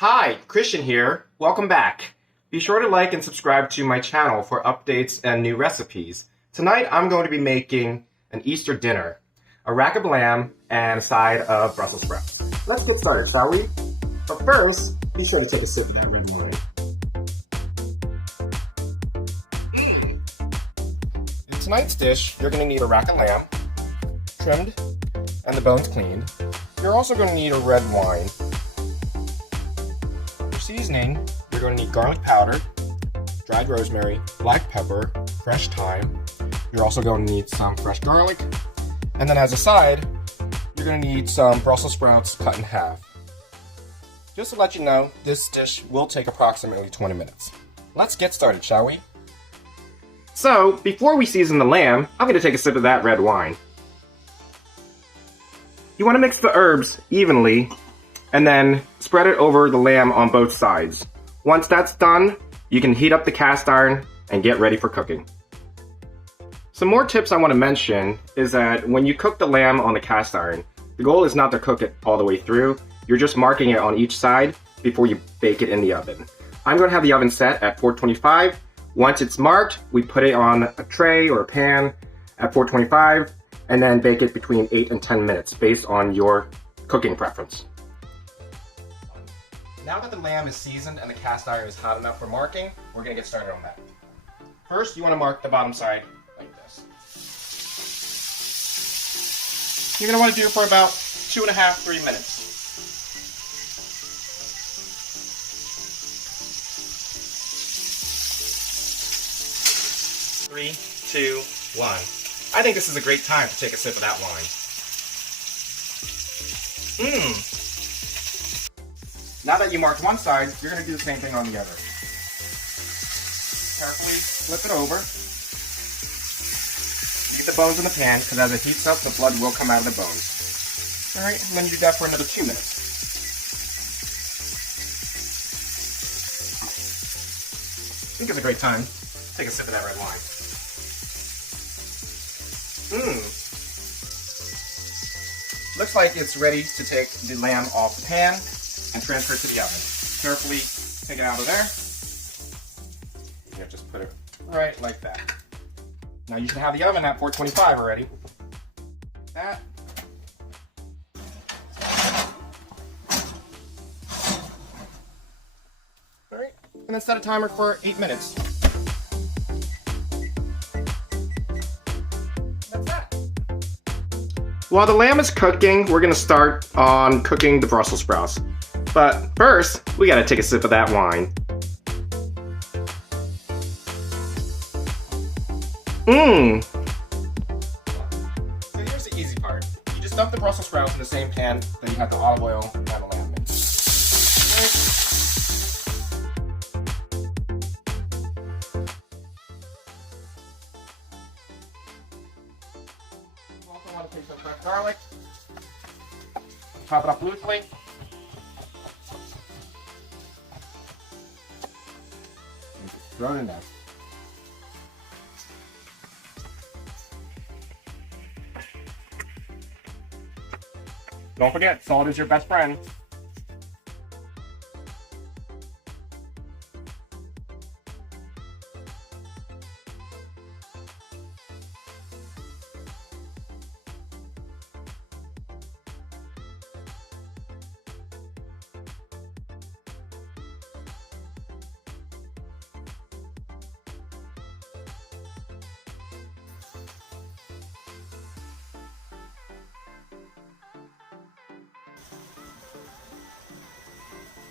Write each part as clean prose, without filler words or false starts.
Hi, Christian here. Welcome back. Be sure to like and subscribe to my channel for updates and new recipes. Tonight I'm going to be making an Easter dinner, a rack of lamb and a side of Brussels sprouts. Let's get started, shall we? But first, be sure to take a sip of that red wine. In tonight's dish, you're going to need a rack of lamb, trimmed and the bones cleaned. You're also going to need a red wine. For seasoning, you're going to need garlic powder, dried rosemary, black pepper, fresh thyme. You're also going to need some fresh garlic. And then as a side, you're going to need some Brussels sprouts cut in half. Just to let you know, this dish will take approximately 20 minutes. Let's get started, shall we? So, before we season the lamb, I'm going to take a sip of that red wine. You want to mix the herbs evenly and then spread it over the lamb on both sides. Once that's done, you can heat up the cast iron and get ready for cooking. Some more tips I want to mention is that when you cook the lamb on the cast iron, the goal is not to cook it all the way through. You're just marking it on each side before you bake it in the oven. I'm going to have the oven set at 425. Once it's marked, we put it on a tray or a pan at 425 and then bake it between 8 and 10 minutes based on your cooking preference. Now that the lamb is seasoned and the cast iron is hot enough for marking, we're going to get started on that. First, you want to mark the bottom side like this. You're going to want to do it for about 2.5 to 3 minutes. Three, two, one. I think this is a great time to take a sip of that wine. Now that you marked one side, you're going to do the same thing on the other. Carefully flip it over. Leave the bones in the pan, because as it heats up, the blood will come out of the bones. Alright, and then do that for another 2 minutes. I think it's a great time to take a sip of that red wine. Looks like it's ready to take the lamb off the pan and transfer it to the oven. Carefully take it out of there. Just put it right like that. Now you should have the oven at 425 already. That. Alright, and then set a timer for 8 minutes. While the lamb is cooking, we're going to start on cooking the Brussels sprouts. But first, we got to take a sip of that wine. So here's the easy part. You just dump the Brussels sprouts in the same pan that you have the olive oil and the lamb in. Also want to take some fresh garlic, chop it up loosely, and just throw it in there. Don't forget, salt is your best friend.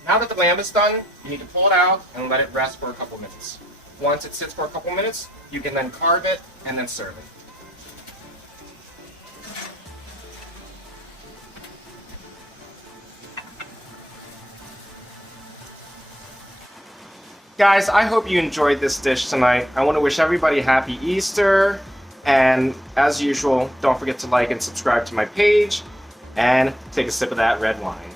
Now that the lamb is done, you need to pull it out and let it rest for a couple minutes. Once it sits for a couple minutes, you can then carve it and then serve it. Guys, I hope you enjoyed this dish tonight. I want to wish everybody a happy Easter, and as usual, don't forget to like and subscribe to my page, and take a sip of that red wine.